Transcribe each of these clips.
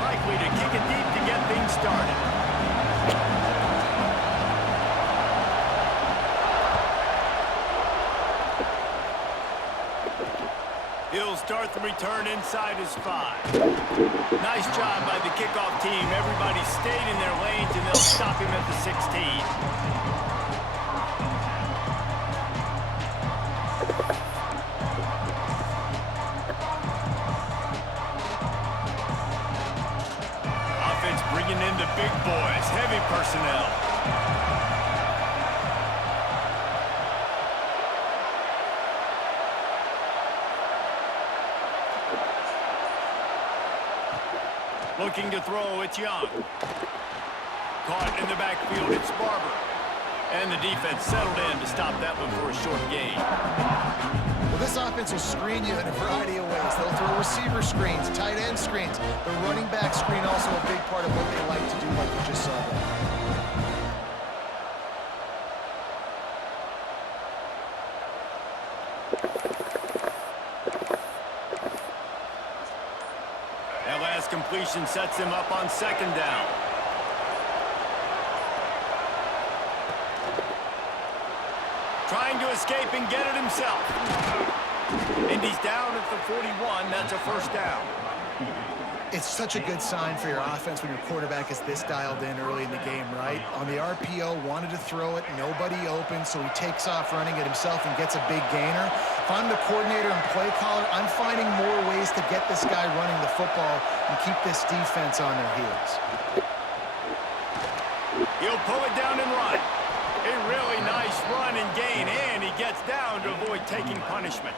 likely to kick it deep to get things started. He'll start the return inside his 5. Nice job by the kickoff team. Everybody stayed in their lanes, and they'll stop him at the 16. Offense bringing in the big boys, heavy personnel. Looking to throw, it's Young. Caught in the backfield, it's Barber. And the defense settled in to stop that one for a short gain. Well, this offense will screen you in a variety of ways. They'll throw receiver screens, tight end screens. The running back screen also a big part of what they like to do, like you just saw there. Completion sets him up on 2nd down. Trying to escape and get it himself. And he's down at the 41. That's a 1st down. It's such a good sign for your offense when your quarterback is this dialed in early in the game, right? On the RPO, wanted to throw it, nobody open, so he takes off running it himself and gets a big gainer. If I'm the coordinator and play caller, I'm finding more ways to get this guy running the football and keep this defense on their heels. He'll pull it down and run. A really nice run and gain, and he gets down to avoid taking punishment.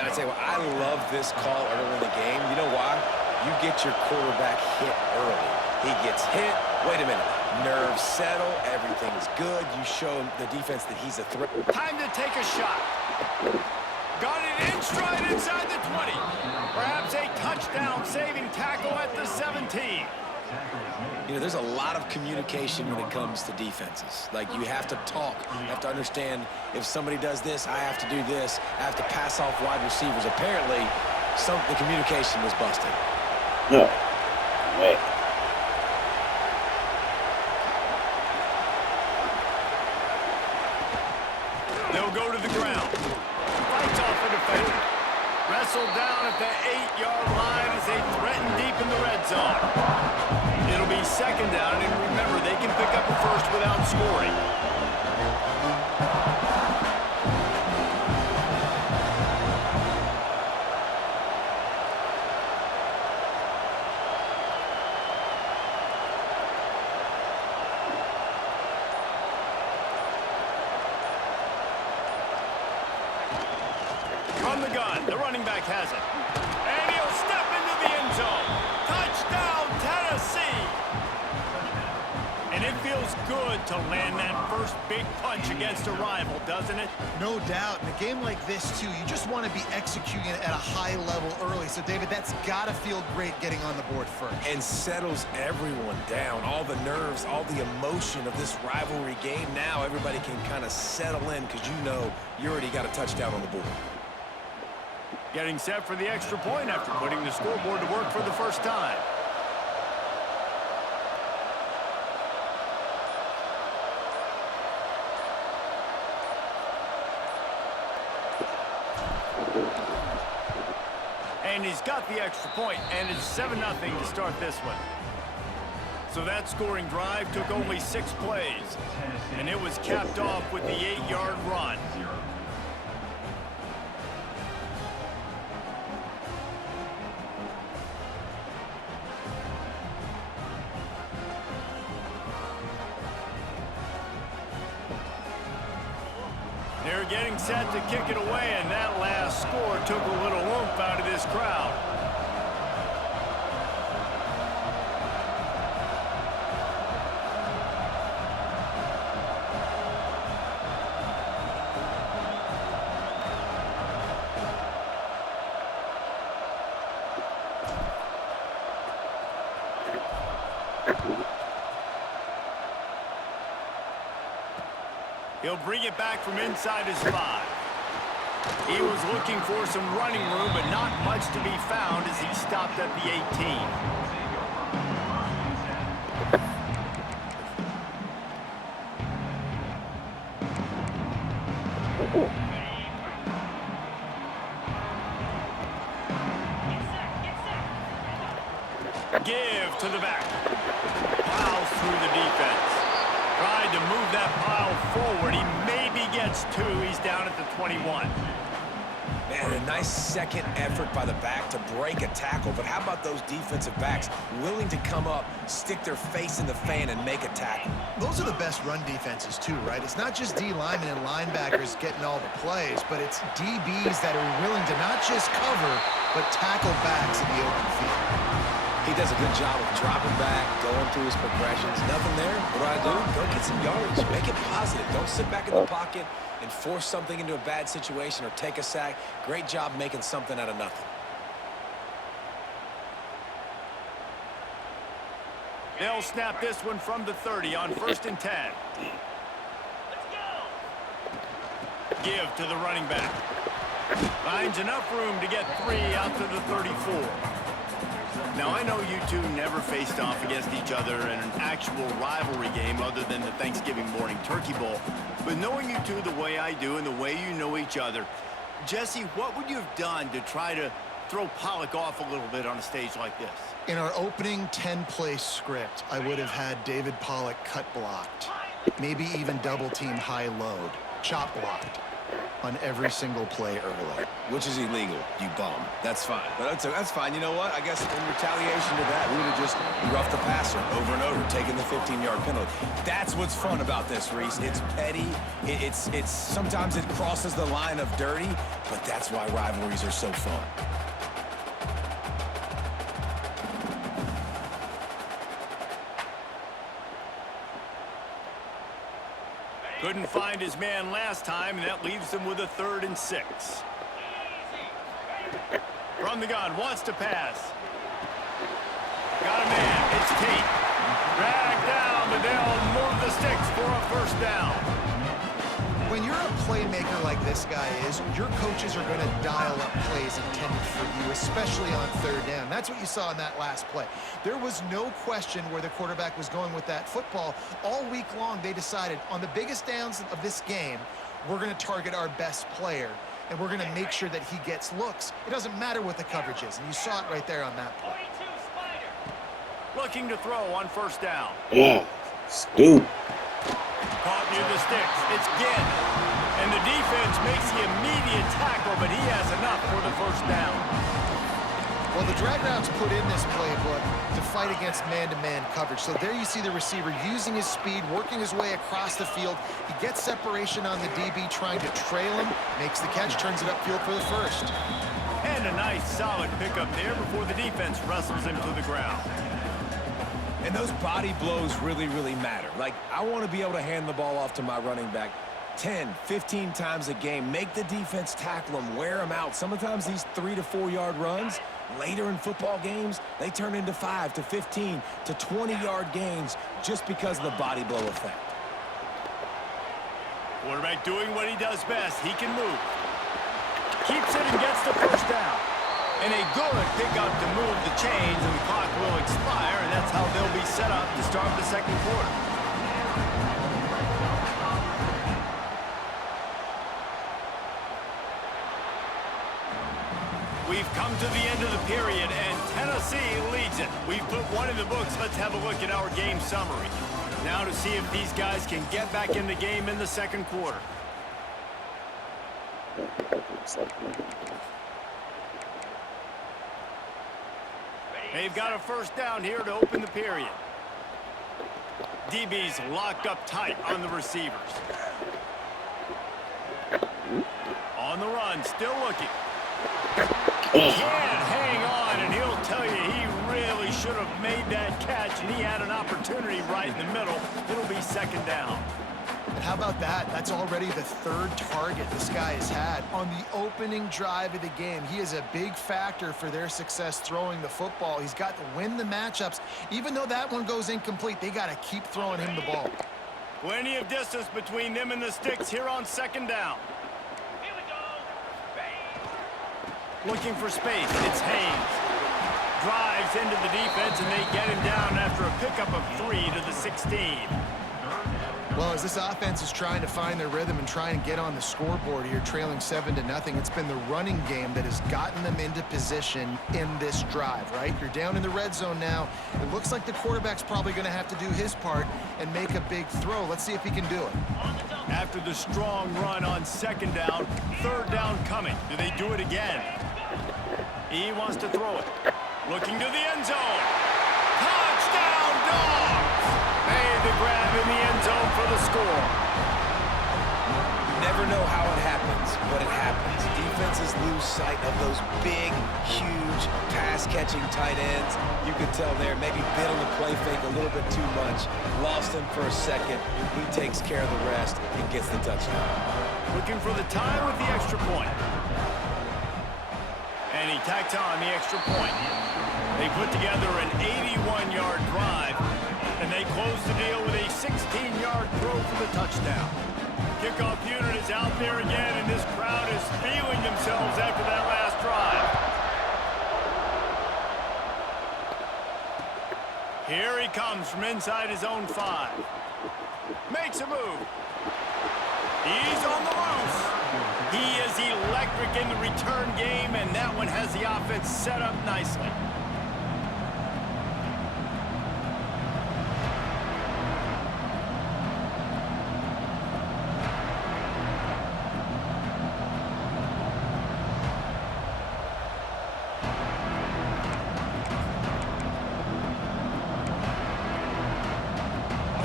And I tell you what, I love this call early in the game. You know why? You get your quarterback hit early. He gets hit. Wait a minute. Nerves settle. Everything's good. You show the defense that he's a threat. Time to take a shot. Got it in stride inside the 20. Perhaps a touchdown-saving tackle at the 17. You know, there's a lot of communication when it comes to defenses. Like, you have to talk. You have to understand if somebody does this, I have to do this. I have to pass off wide receivers. Apparently, the communication was busted. No. Wait. They'll go to the ground. Fights off a defender. Wrestled down at the 8-yard line as they threaten deep in the red zone. It'll be 2nd down, and remember, they can pick up a 1st without scoring. From the gun, the running back has it. And he'll step into the end zone. Touchdown, Tennessee! And it feels good to land that first big punch against a rival, doesn't it? No doubt. In a game like this, too, you just want to be executing it at a high level early. So, David, that's got to feel great getting on the board first. And settles everyone down. All the nerves, all the emotion of this rivalry game. Now everybody can kind of settle in because you know you already got a touchdown on the board. Getting set for the extra point after putting the scoreboard to work for the first time. And he's got the extra point, and it's 7-0 to start this one. So that scoring drive took only 6 plays, and it was capped off with the 8-yard run. They're getting set to kick it away, and that last score took a little oomph out of this crowd. He'll bring it back from inside his 5. He was looking for some running room, but not much to be found as he stopped at the 18. Give to the back. Plows through the defense. Tried to move that pile forward. He maybe gets 2. He's down at the 21. Man, a nice second effort by the back to break a tackle. But how about those defensive backs willing to come up, stick their face in the fan, and make a tackle? Those are the best run defenses too, right? It's not just D linemen and linebackers getting all the plays, but it's DBs that are willing to not just cover, but tackle backs in the open field. He does a good job of dropping back, going through his progressions. Nothing there. What do? Go get some yards. Make it positive. Don't sit back in the pocket and force something into a bad situation or take a sack. Great job making something out of nothing. They'll snap this one from the 30 on 1st and 10. Let's go. Give to the running back. Finds enough room to get 3 out to the 34. Now, I know you two never faced off against each other in an actual rivalry game other than the Thanksgiving morning turkey bowl. But knowing you two the way I do and the way you know each other, Jesse, what would you have done to try to throw Pollock off a little bit on a stage like this? In our opening 10-play script, I would have had David Pollock cut blocked, maybe even double team high load, chop blocked on every single play early. Which is illegal, you bum. That's fine. But that's fine. You know what? I guess in retaliation to that, we would have just roughed the passer over and over, taking the 15-yard penalty. That's what's fun about this, Reese. It's petty. It's sometimes it crosses the line of dirty, but that's why rivalries are so fun. Couldn't find his man last time, and that leaves him with a 3rd and 6. From the gun, wants to pass. Got a man, it's Tate. Dragged down, but they'll move the sticks for a 1st down. When you're a playmaker like this guy is, your coaches are going to dial up plays intended for you, especially on 3rd down. That's what you saw in that last play. There was no question where the quarterback was going with that football. All week long, they decided on the biggest downs of this game, we're going to target our best player, and we're going to make sure that he gets looks. It doesn't matter what the coverage is, and you saw it right there on that play. Looking to throw on 1st down. Yeah, Stu. Caught near the sticks. It's Ginn. And the defense makes the immediate tackle, but he has enough for the 1st down. Well, the drag routes put in this playbook to fight against man-to-man coverage. So there you see the receiver using his speed, working his way across the field. He gets separation on the DB, trying to trail him, makes the catch, turns it upfield for the 1st. And a nice, solid pickup there before the defense wrestles him to the ground. And those body blows really, really matter. Like, I want to be able to hand the ball off to my running back 10, 15 times a game. Make the defense tackle them, wear them out. Sometimes these 3 to 4 yard runs, later in football games, they turn into 5 to 15 to 20-yard gains just because of the body blow effect. Quarterback doing what he does best. He can move. Keeps it and gets the 1st down. And a good pickup to move the chains, and the clock will expire, and that's how they'll be set up to start the 2nd quarter. We've come to the end of the period, and Tennessee leads it. We've put one in the books. Let's have a look at our game summary. Now to see if these guys can get back in the game in the 2nd quarter. They've got a 1st down here to open the period. DB's locked up tight on the receivers. On the run, still looking. Can't hang on, and he'll tell you he really should have made that catch, and he had an opportunity right in the middle. It'll be 2nd down. And how about that? That's already the 3rd target this guy has had on the opening drive of the game. He is a big factor for their success throwing the football. He's got to win the matchups. Even though that one goes incomplete, they got to keep throwing him the ball. Plenty of distance between them and the sticks here on 2nd down. Here we go. Looking for space. It's Haynes. Drives into the defense, and they get him down after a pickup of 3 to the 16. Well, as this offense is trying to find their rhythm and try and get on the scoreboard here, trailing 7-0, it's been the running game that has gotten them into position in this drive, right? You're down in the red zone now. It looks like the quarterback's probably going to have to do his part and make a big throw. Let's see if he can do it. After the strong run on second down, third down coming. Do they do it again? He wants to throw it. Looking to the end zone. Touchdown, Dogs! Made the grab in the end zone for the score. You never know how it happens, but it happens. Defenses lose sight of those big, huge, pass-catching tight ends. You could tell there, maybe bit on the play fake a little bit too much. Lost him for a second. He takes care of the rest and gets the touchdown. Looking for the tie with the extra point. And he tacks on the extra point. They put together an 81-yard drive, and they close the deal with a 16-yard throw for the touchdown. Kickoff unit is out there again, and this crowd is feeling themselves after that last drive. Here he comes from inside his own 5. Makes a move. He's on the loose. He is electric in the return game, and that one has the offense set up nicely.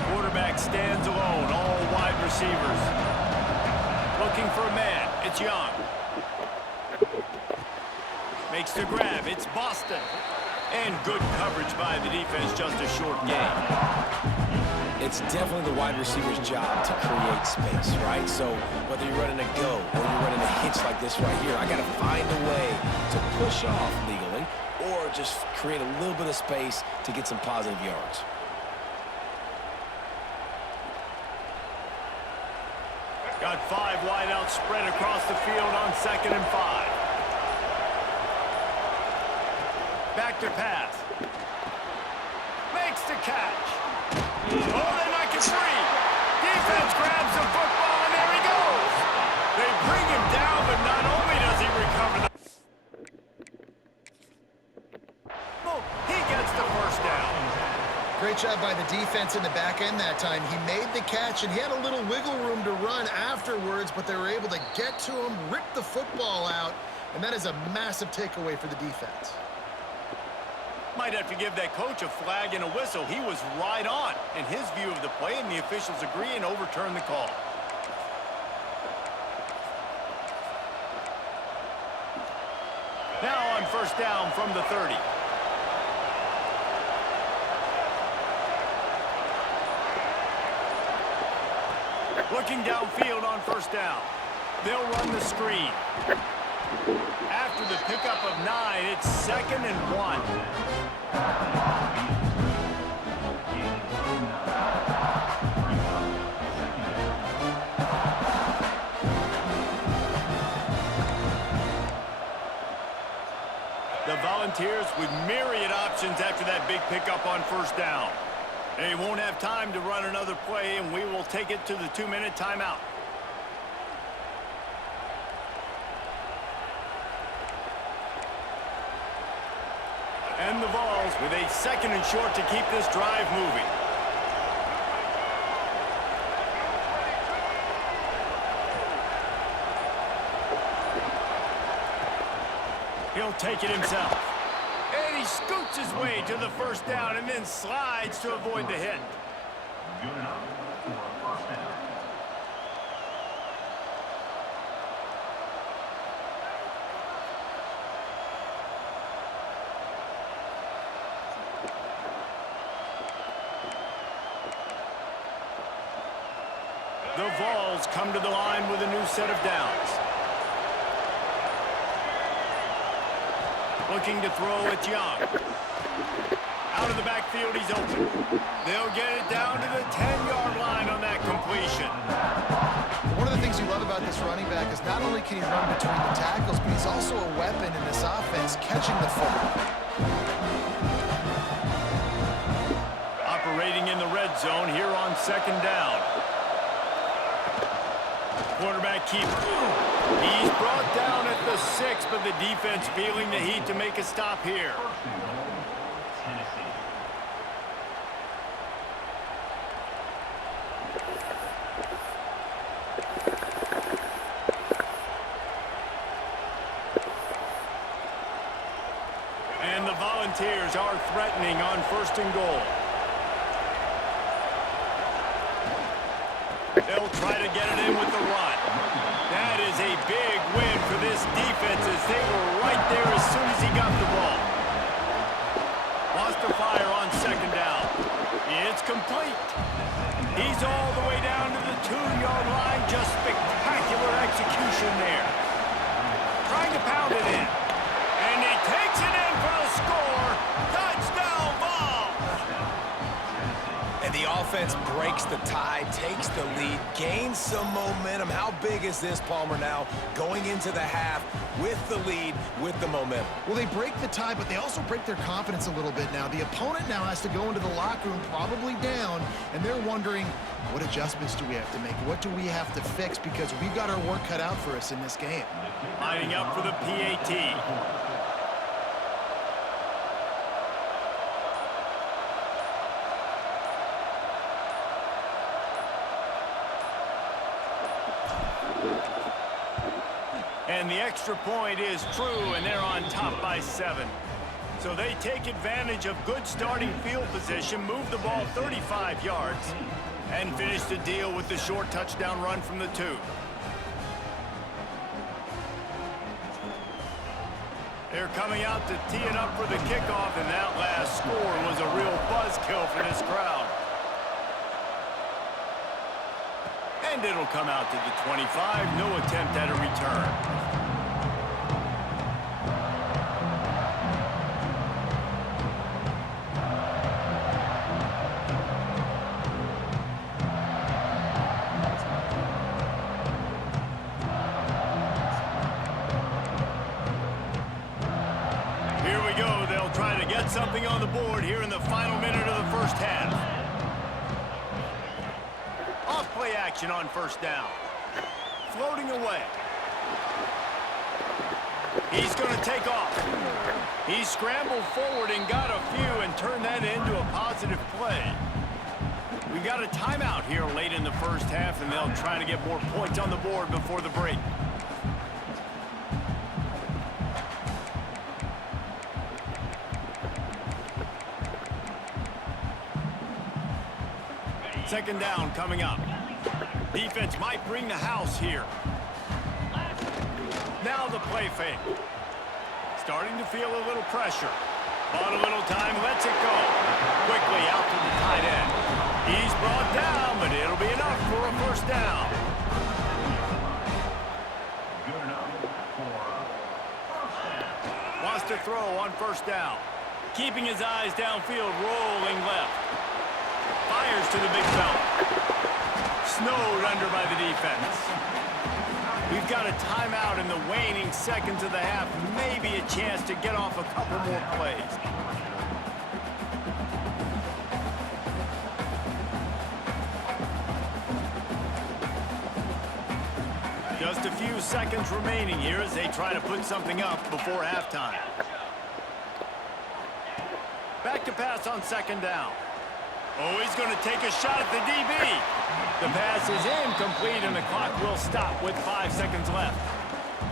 Quarterback stands alone, all wide receivers. Looking for a man. It's Young. Makes the grab. It's Boston. And good coverage by the defense, just a short gain. It's definitely the wide receiver's job to create space, right? So whether you're running a go or you're running a hitch like this right here, I got to find a way to push off legally or just create a little bit of space to get some positive yards. Got 5 wide out spread across the field on 2nd and 5. Back to pass. Makes the catch. Oh, they knock it free. Defense grabs the football, and there he goes. They bring him down, but not only does he recover the... Oh, he gets the first down. Great job by the defense in the back end that time. He made the catch, and he had a little wiggle room to run afterwards, but they were able to get to him, rip the football out, and that is a massive takeaway for the defense. Might have to give that coach a flag and a whistle. He was right on in his view of the play, and the officials agree and overturn the call. Now on first down from the 30. Looking downfield on first down. They'll run the screen. After the pickup of 9, it's 2nd and 1. The Volunteers with myriad options after that big pickup on first down. They won't have time to run another play, and we will take it to the 2-minute timeout. And the Vols with a 2nd and short to keep this drive moving. He'll take it himself. And he scoots his way to the first down and then slides to avoid the hit. The Vols come to the line with a new set of downs. Looking to throw at Young. Out of the backfield, he's open. They'll get it down to the 10-yard line on that completion. One of the things you love about this running back is not only can he run between the tackles, but he's also a weapon in this offense, catching the football. Operating in the red zone here on second down. Quarterback keeper. He's brought down at the 6, but the defense feeling the heat to make a stop here. And the Volunteers are threatening on 1st and goal. They'll try to get it in with the run. That is a big win for this defense as they were right there as soon as he got the ball. Lost the fire on 2nd down. It's complete. He's all the way down to the 2-yard line. Just spectacular execution there. Trying to pound it in. And he takes it in for the score. Touchdown ball. And the offense breaks the tie, takes the lead, gains some momentum. How big is this, Palmer, now going into the half with the lead, with the momentum? Well, they break the tie, but they also break their confidence a little bit now. The opponent now has to go into the locker room probably down, and they're wondering, what adjustments do we have to make? What do we have to fix? Because we've got our work cut out for us in this game. Lining up for the PAT. And the extra point is true, and they're on top by 7. So they take advantage of good starting field position, move the ball 35 yards, and finish the deal with the short touchdown run from the 2. They're coming out to tee it up for the kickoff, and that last score was a real buzzkill for this crowd. And it'll come out to the 25. No attempt at a return. Here we go. They'll try to get something on the board here in the final minute of the first half. Off-play action on 1st down. Floating away. He's going to take off. He scrambled forward and got a few and turned that into a positive play. We've got a timeout here late in the first half, and they'll try to get more points on the board before the break. Second down coming up. Defense might bring the house here. Now the play fake. Starting to feel a little pressure. Bought a little time, lets it go. Quickly out to the tight end. He's brought down, but it'll be enough for a 1st down. Wants to throw on 1st down. Keeping his eyes downfield, rolling left. Fires to the big fella. Snowed under by the defense. We've got a timeout in the waning seconds of the half. Maybe a chance to get off a couple more plays. Just a few seconds remaining here as they try to put something up before halftime. Back to pass on 2nd down. Oh, he's going to take a shot at the DB. The pass is incomplete, and the clock will stop with 5 seconds left.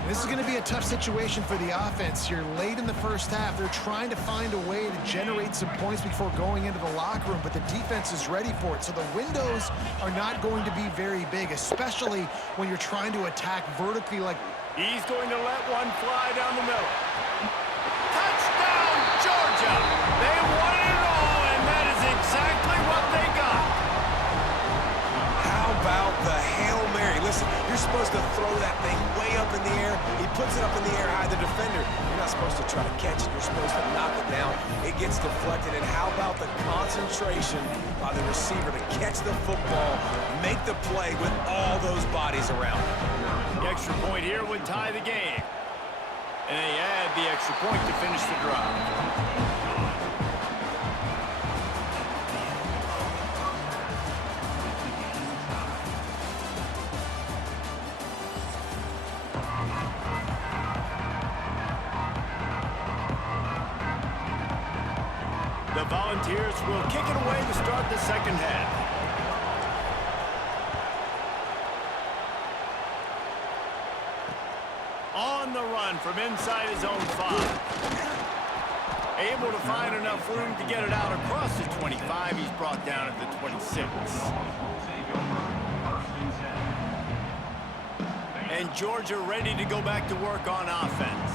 This is going to be a tough situation for the offense here. Late in the first half, they're trying to find a way to generate some points before going into the locker room, but the defense is ready for it. So the windows are not going to be very big, especially when you're trying to attack vertically like... He's going to let one fly down the middle. Touchdown, Georgia! They won it all, and that is exactly what they got. How about the Hail Mary? Listen, you're supposed to throw that thing way up in the air. He puts it up in the air high. The defender, you're not supposed to try to catch it. You're supposed to knock it down. It gets deflected. And how about the concentration by the receiver to catch the football, make the play with all those bodies around him? The extra point here would tie the game. And they add the extra point to finish the drive. Volunteers will kick it away to start the second half. On the run from inside his own 5. Able to find enough room to get it out across the 25. He's brought down at the 26. And Georgia ready to go back to work on offense.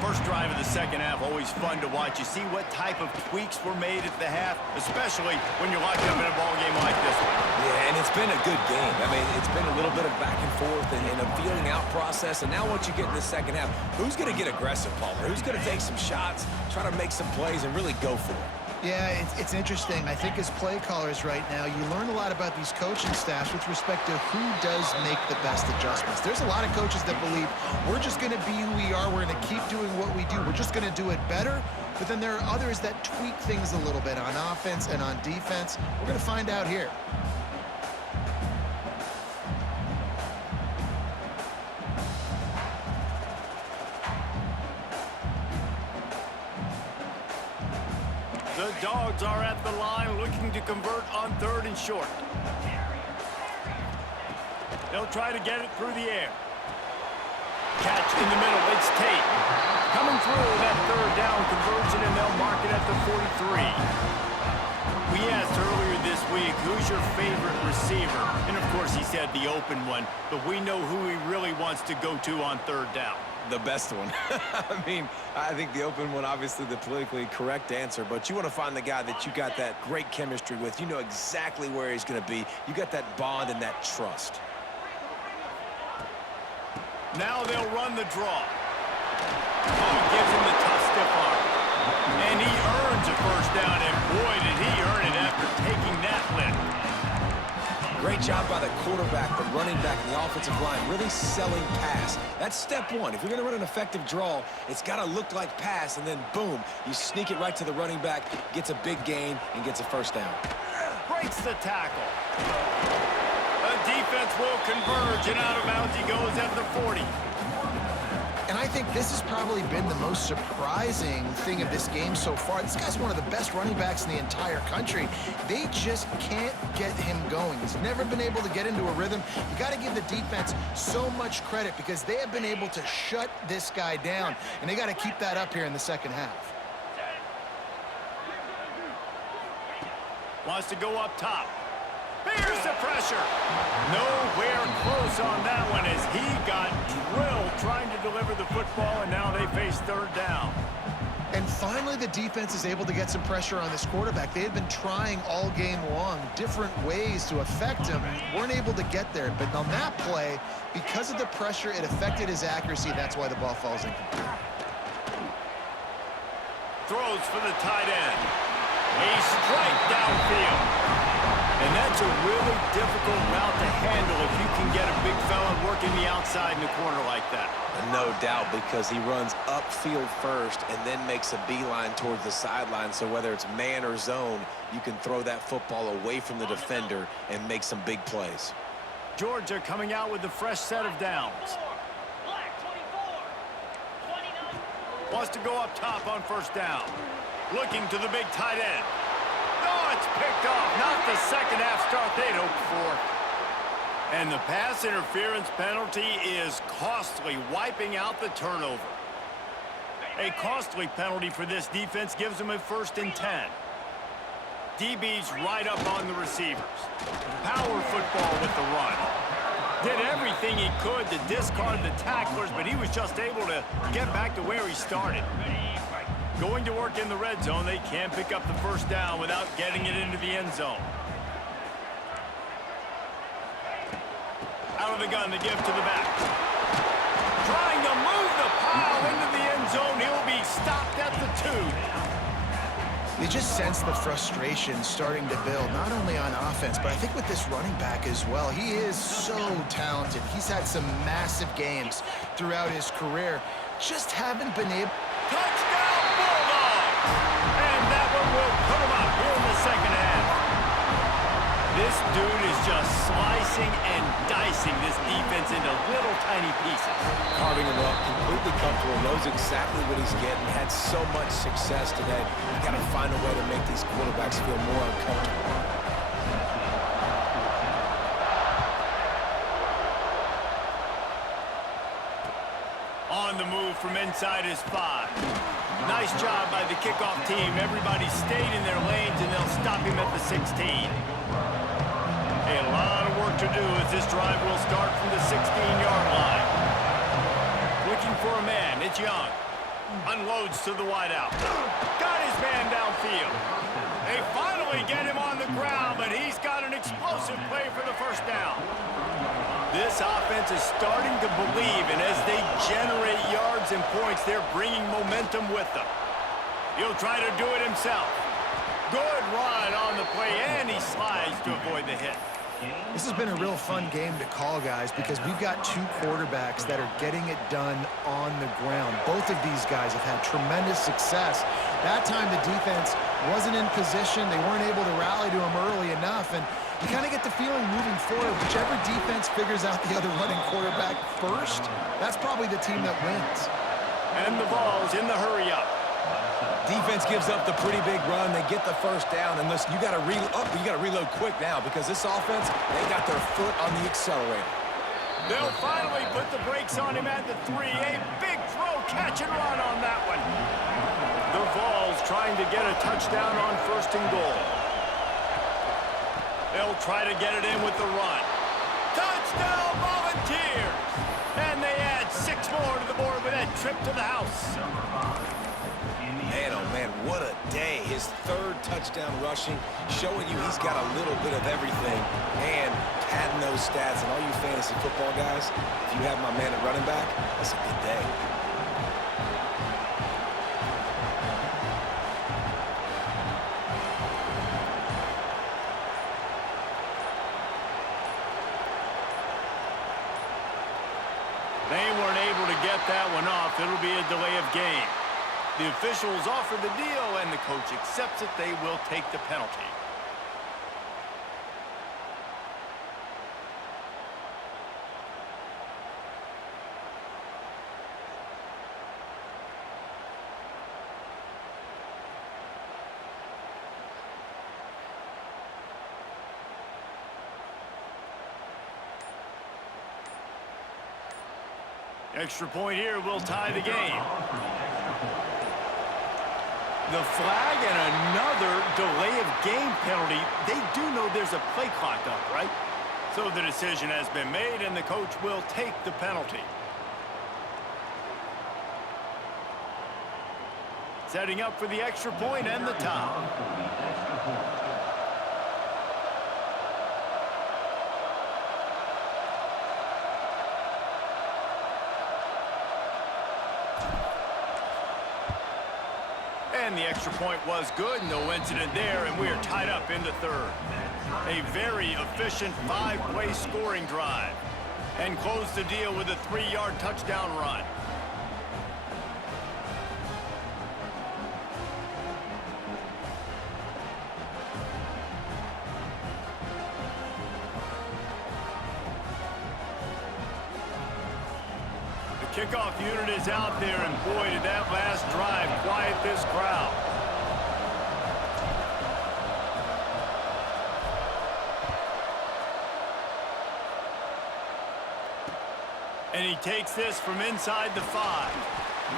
First drive of the second half, always fun to watch. You see what type of tweaks were made at the half, especially when you're locked up in a ball game like this one. Yeah, and it's been a good game. I mean, it's been a little bit of back and forth and a feeling out process. And now once you get in the second half, who's going to get aggressive, Palmer? Who's going to take some shots, try to make some plays, and really go for it? Yeah, it's interesting. I think as play callers right now, you learn a lot about these coaching staffs with respect to who does make the best adjustments. There's a lot of coaches that believe we're just going to be who we are. We're going to keep doing what we do. We're just going to do it better. But then there are others that tweak things a little bit on offense and on defense. We're going to find out here. The Dogs are at the line looking to convert on 3rd and short. They'll try to get it through the air. Catch in the middle. It's Tate. Coming through that 3rd down conversion, and they'll mark it at the 43. We asked earlier this week, who's your favorite receiver? And, of course, he said the open one, but we know who he really wants to go to on 3rd down. The best one. I mean, I think the open one, obviously the politically correct answer, but you want to find the guy that you got that great chemistry with. You know exactly where he's going to be. You got that bond and that trust. Now they'll run the draw. Oh, gives him the tough stiff arm. And he earns a first down, and boy, did he earn it after taking that lift. Great job by the quarterback, the running back, and the offensive line, really selling pass. That's step one. If you're going to run an effective draw, it's got to look like pass, and then boom, you sneak it right to the running back, gets a big gain, and gets a first down. Breaks the tackle. The defense will converge, and out of bounds he goes at the 40. And I think this has probably been the most surprising thing of this game so far. This guy's one of the best running backs in the entire country. They just can't get him going. He's never been able to get into a rhythm. You got to give the defense so much credit because they have been able to shut this guy down, and they got to keep that up here in the second half. Wants to go up top. Here's the pressure. Nowhere close on that one as he got drilled trying to deliver the football, and now they face 3rd down. And finally, the defense is able to get some pressure on this quarterback. They had been trying all game long different ways to affect him. Weren't able to get there. But on that play, because of the pressure, it affected his accuracy. That's why the ball falls incomplete. Throws for the tight end. A strike downfield. And that's a really difficult route to handle if you can get a big fella working the outside in the corner like that. No doubt, because he runs upfield first and then makes a beeline towards the sideline. So whether it's man or zone, you can throw that football away from the defender and make some big plays. Georgia coming out with a fresh set of downs. Wants to go up top on 1st down. Looking to the big tight end. Oh, it's picked off. Not the second half start they'd hoped for. And the pass interference penalty is costly, wiping out the turnover. A costly penalty for this defense gives them a 1st and 10. DB's right up on the receivers. Power football with the run. Did everything he could to discard the tacklers, but he was just able to get back to where he started. Going to work in the red zone, they can't pick up the 1st down without getting it into the end zone. Out of the gun to give to the back. Trying to move the pile into the end zone. He'll be stopped at the 2. You just sense the frustration starting to build, not only on offense, but I think with this running back as well. He is so talented. He's had some massive games throughout his career. Just haven't been able... Touchdown, Bulldogs! And that one will put them up here in the second half. This This dude is just slicing and dicing this defense into little tiny pieces. Carving him up, completely comfortable, knows exactly what he's getting, had so much success today. You got to find a way to make these quarterbacks feel more uncomfortable. On the move from inside his 5. Nice job by the kickoff team. Everybody stayed in their lanes, and they'll stop him at the 16. A lot of work to do as this drive will start from the 16-yard line. Looking for a man. It's Young. Unloads to the wideout. Got his man downfield. They finally get him on the ground, but he's got an explosive play for the first down. This offense is starting to believe, and as they generate yards and points, they're bringing momentum with them. He'll try to do it himself. Good run on the play, and he slides to avoid the hit. This has been a real fun game to call, guys, because we've got two quarterbacks that are getting it done on the ground. Both of these guys have had tremendous success. That time the defense wasn't in position. They weren't able to rally to him early enough, and you kind of get the feeling moving forward, whichever defense figures out the other running quarterback first, that's probably the team that wins. And the ball's in the hurry-up. Defense gives up the pretty big run. They get the first down, and listen, you got to reload quick now because this offense, they got their foot on the accelerator. They'll finally put the brakes on him at the 3. A big throw, catch and run on that one. The Vols trying to get a touchdown on 1st and goal. They'll try to get it in with the run. Touchdown, Volunteers! And they add 6 more to the board with that trip to the house. Man, oh man, what a day. His 3rd touchdown rushing, showing you he's got a little bit of everything and padding those stats. And all you fantasy football guys, if you have my man at running back, that's a good day. They weren't able to get that one off. It'll be a delay of game. The officials offer the deal, and the coach accepts it. They will take the penalty. Extra point here will tie the game. The flag and another delay of game penalty. They do know there's a play clock up, right? So the decision has been made, and the coach will take the penalty. Setting up for the extra point and the tie. And the extra point was good, no incident there, and we are tied up in the 3rd. A very efficient 5-play scoring drive. And close the deal with a 3-yard touchdown run. Kickoff unit is out there, and boy, did that last drive quiet this crowd. And he takes this from inside the 5.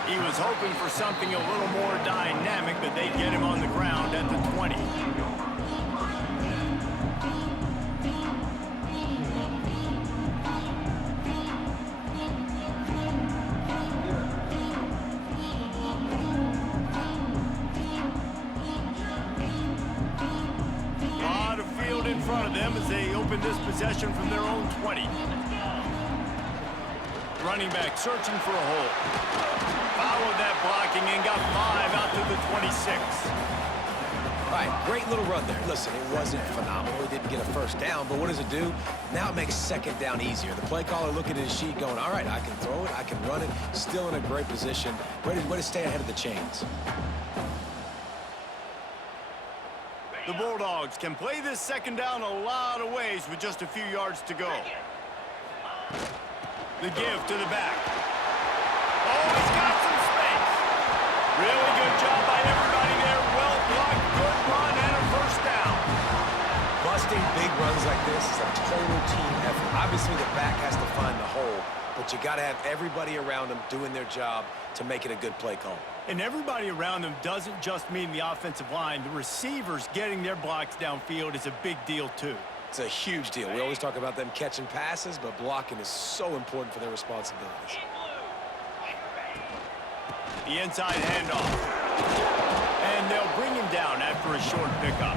He was hoping for something a little more dynamic, but they get him on the ground at the 20. In front of them as they open this possession from their own 20. Running back searching for a hole. Followed that blocking and got 5 out to the 26. All right, great little run there. Listen, it wasn't phenomenal. He didn't get a first down, but what does it do? Now it makes 2nd down easier. The play caller looking at his sheet going, all right, I can throw it, I can run it, still in a great position, ready to stay ahead of the chains. The Bulldogs can play this second down a lot of ways with just a few yards to go. The give to the back. Oh, he's got some space. Really good job by everybody there. Well blocked, good run, and a first down. Busting big runs like this is a total team effort. Obviously, the back has to find the hole, but you got to have everybody around them doing their job to make it a good play call. And everybody around them doesn't just mean the offensive line. The receivers getting their blocks downfield is a big deal, too. It's a huge deal. We always talk about them catching passes, but blocking is so important for their responsibilities. The inside handoff. And they'll bring him down after a short pickup.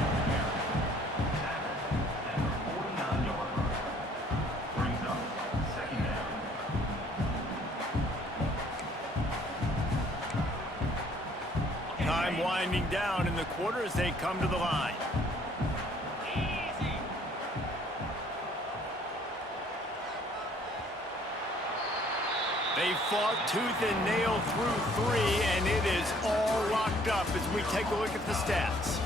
Time winding down in the quarter as they come to the line. They fought tooth and nail through 3, and it is all locked up as we take a look at the stats.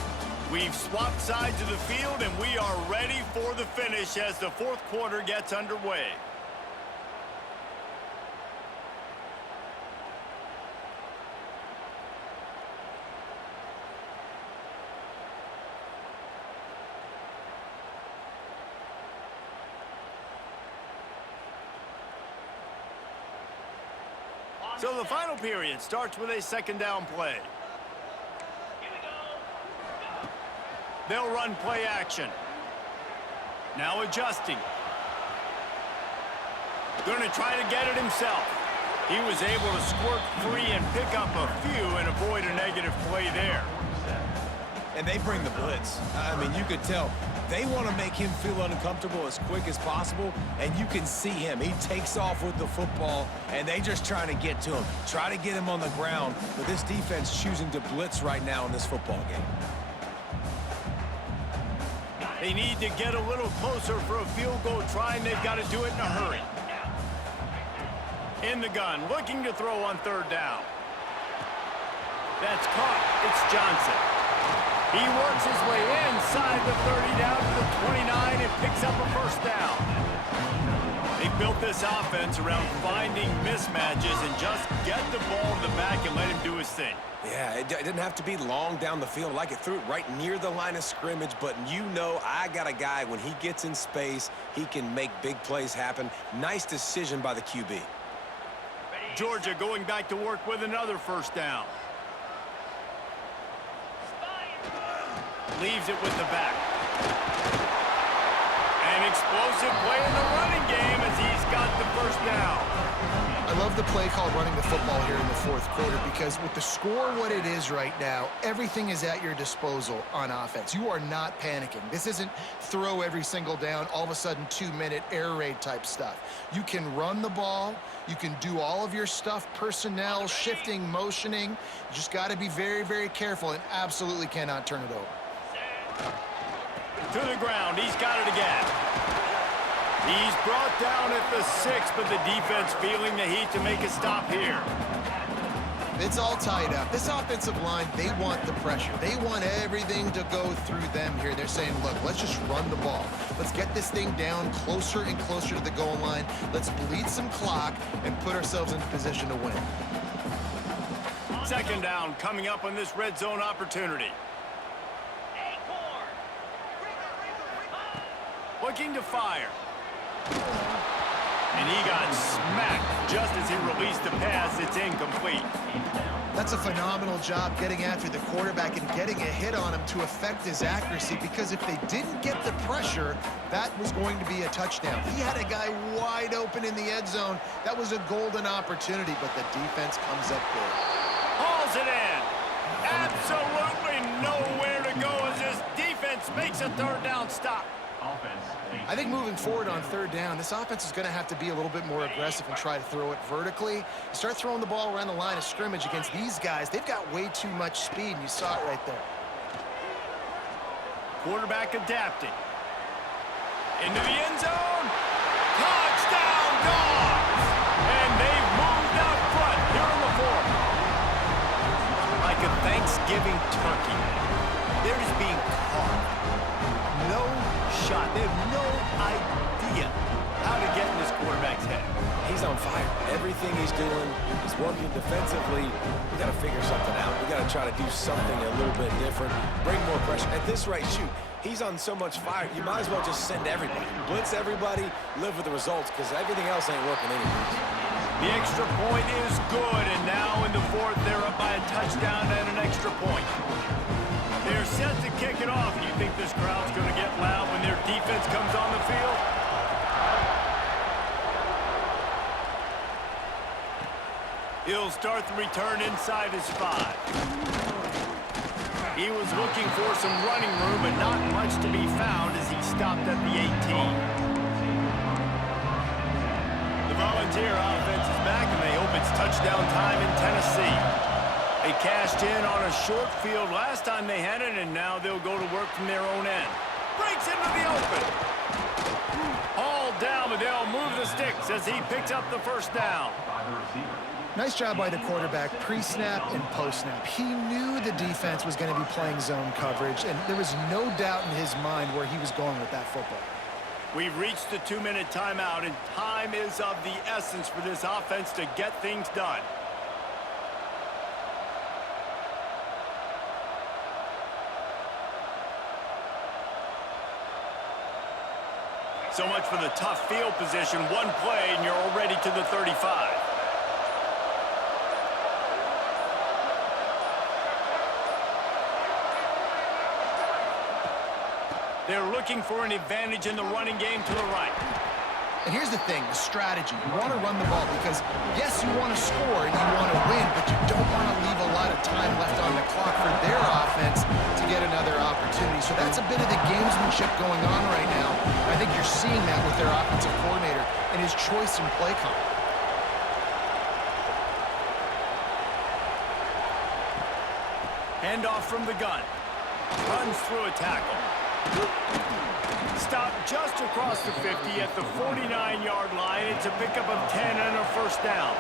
We've swapped sides of the field, and we are ready for the finish as the fourth quarter gets underway. So the final period starts with a second down play. They'll run play action. Now adjusting. Going to try to get it himself. He was able to squirt free and pick up a few and avoid a negative play there. And they bring the blitz. I mean, you could tell they want to make him feel uncomfortable as quick as possible, and you can see him. He takes off with the football, and they just trying to get to him, try to get him on the ground, but this defense choosing to blitz right now in this football game. They need to get a little closer for a field goal try, and they've got to do it in a hurry. In the gun, looking to throw on third down. That's caught. It's Johnson. He works his way inside the 30 down to the 29 and picks up a first down. They built this offense around finding mismatches and just get the ball in the back and let him do his thing. Yeah, it didn't have to be long down the field. Like it threw it right near the line of scrimmage, but you know I got a guy, when he gets in space, he can make big plays happen. Nice decision by the QB. Georgia going back to work with another first down. Leaves it with the back. An explosive play in the running game as he's got the first down. I love the play called running the football here in the fourth quarter, because with the score what it is right now, everything is at your disposal on offense. You are not panicking. This isn't throw every single down, all of a sudden 2-minute air raid type stuff. You can run the ball. You can do all of your stuff, personnel, shifting, motioning. You just got to be very, very careful and absolutely cannot turn it over. To the ground, he's got it again. He's brought down at the 6, but the defense feeling the heat to make a stop here. It's all tied up. This offensive line, they want the pressure. They want everything to go through them here. They're saying, look, let's just run the ball. Let's get this thing down closer and closer to the goal line. Let's bleed some clock and put ourselves in position to win. Second down coming up on this red zone opportunity. Looking to fire. And he got smacked just as he released the pass. It's incomplete. That's a phenomenal job getting after the quarterback and getting a hit on him to affect his accuracy, because if they didn't get the pressure, that was going to be a touchdown. He had a guy wide open in the end zone. That was a golden opportunity, but the defense comes up big. Hauls it in. Absolutely nowhere to go as this defense makes a third down stop. I think moving forward on third down, this offense is going to have to be a little bit more aggressive and try to throw it vertically. You start throwing the ball around the line of scrimmage against these guys, they've got way too much speed, and you saw it right there. Quarterback adapting. Into the end zone. Touchdown, Dogs! And they've moved out front here in the fourth. Like a Thanksgiving turkey. They're just being caught. They have no idea how to get in this quarterback's head. He's on fire. Everything he's doing is working defensively. We got to figure something out. We got to try to do something a little bit different. Bring more pressure. At this rate, shoot, he's on so much fire. You might as well just send everybody. Blitz everybody, live with the results, because everything else ain't working anyways. The extra point is good, and now in the fourth, they're up by a touchdown and an extra point. They're set to kick it off. Do you think this crowd's going to get loud when their defense comes on the field? He'll start the return inside his 5. He was looking for some running room, but not much to be found as he stopped at the 18. The Volunteer offense is back, and they hope it's touchdown time in Tennessee. They cashed in on a short field last time they had it, and now they'll go to work from their own end. Breaks into the open. All down, but they'll move the sticks as he picks up the first down. Nice job by the quarterback, pre-snap and post-snap. He knew the defense was going to be playing zone coverage, and there was no doubt in his mind where he was going with that football. We've reached the 2-minute timeout, and time is of the essence for this offense to get things done. So much for the tough field position. One play, and you're already to the 35. They're looking for an advantage in the running game to the right. And here's the thing, the strategy. You want to run the ball because, yes, you want to score and you want to win, but you don't want to leave a lot of time left on the clock for their offense to get another opportunity. So that's a bit of the gamesmanship going on right now. I think you're seeing that with their offensive coordinator and his choice in play call. Handoff from the gun. Runs through a tackle. Stop just across the 50 at the 49-yard line. It's a pickup of 10 and a first down.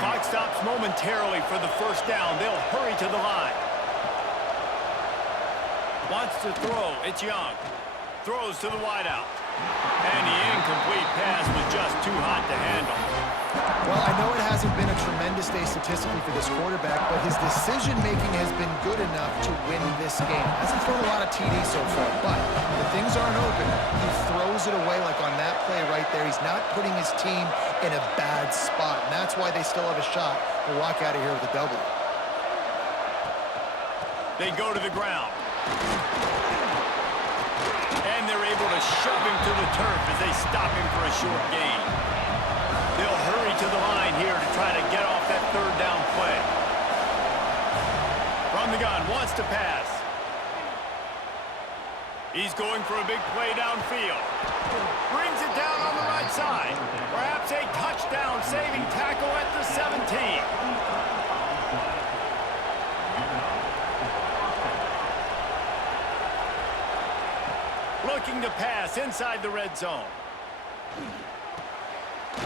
Clock stops momentarily for the first down. They'll hurry to the line. Wants to throw. It's Young. Throws to the wideout. And the incomplete pass was just too hot to handle. Well, I know it hasn't been a tremendous day statistically for this quarterback, but his decision-making has been good enough to win this game. Hasn't thrown a lot of TDs so far, but when things aren't open, he throws it away like on that play right there. He's not putting his team in a bad spot, and that's why they still have a shot to walk out of here with a W. They go to the ground. And they're able to shove him to the turf as they stop him for a short gain. They'll hurry to the line here to try to get off that third down play. From the gun, wants to pass. He's going for a big play downfield. Brings it down on the right side. Perhaps a touchdown saving tackle at the 17. Looking to pass inside the red zone.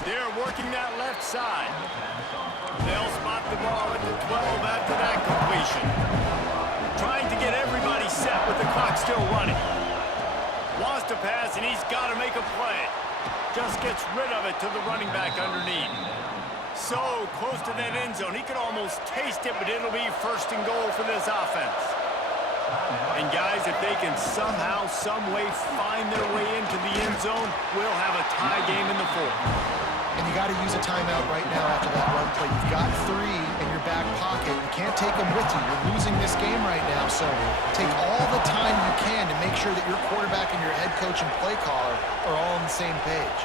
They're working that left side. They'll spot the ball at the 12 after that completion. Trying to get everybody set with the clock still running. Wants to pass, and he's got to make a play. Just gets rid of it to the running back underneath. So close to that end zone. He could almost taste it, but it'll be first and goal for this offense. And guys, if they can somehow, some way find their way into the end zone, we'll have a tie game in the fourth. And you got to use a timeout right now after that run play. You've got 3 in your back pocket. You can't take them with you. You're losing this game right now. So take all the time you can to make sure that your quarterback and your head coach and play caller are all on the same page.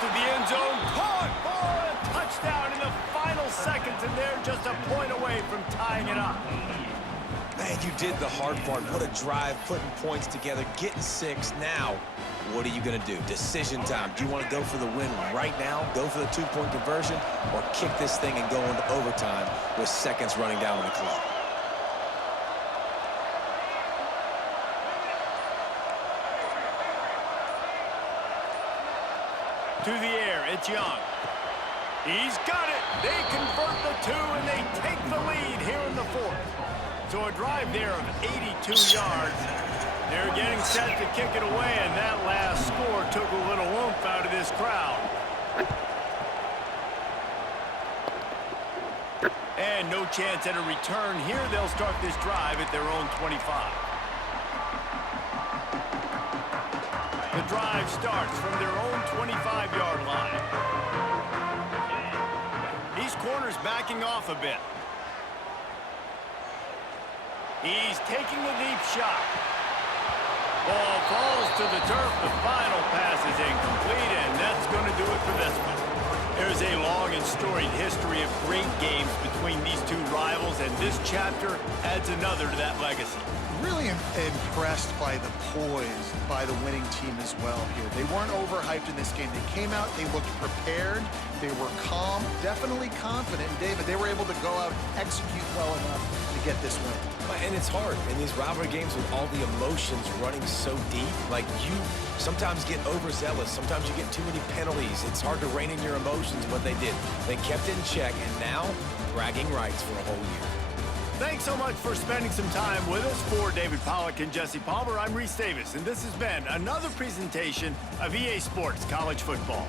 To the end zone, caught for a touchdown in the final seconds, and they're just a point away from tying it up. Man, you did the hard part. What a drive, putting points together, getting 6. Now, what are you going to do? Decision time. Do you want to go for the win right now, go for the 2-point conversion, or kick this thing and go into overtime with seconds running down on the clock? to the air. It's Young. He's got it. They convert the 2, and they take the lead here in the 4th. So a drive there of 82 yards. They're getting set to kick it away, and that last score took a little oomph out of this crowd. And no chance at a return here. They'll start this drive at their own 25. The drive starts from their own 25-yard line. These corners backing off a bit. He's taking the deep shot. Ball falls to the turf. The final pass is incomplete, and that's going to do it for this one. There's a long and storied history of great games between these two rivals, and this chapter adds another to that legacy. Really impressed by the poise by the winning team as well here. They weren't overhyped in this game. They came out, they looked prepared, they were calm, definitely confident. And David, they were able to go out and execute well enough to get this win. And it's hard in these rivalry games with all the emotions running so deep. Like, you sometimes get overzealous. Sometimes you get too many penalties. It's hard to rein in your emotions, but they did. They kept it in check, and now bragging rights for a whole year. Thanks so much for spending some time with us. For David Pollack and Jesse Palmer, I'm Reese Davis, and this has been another presentation of EA Sports College Football.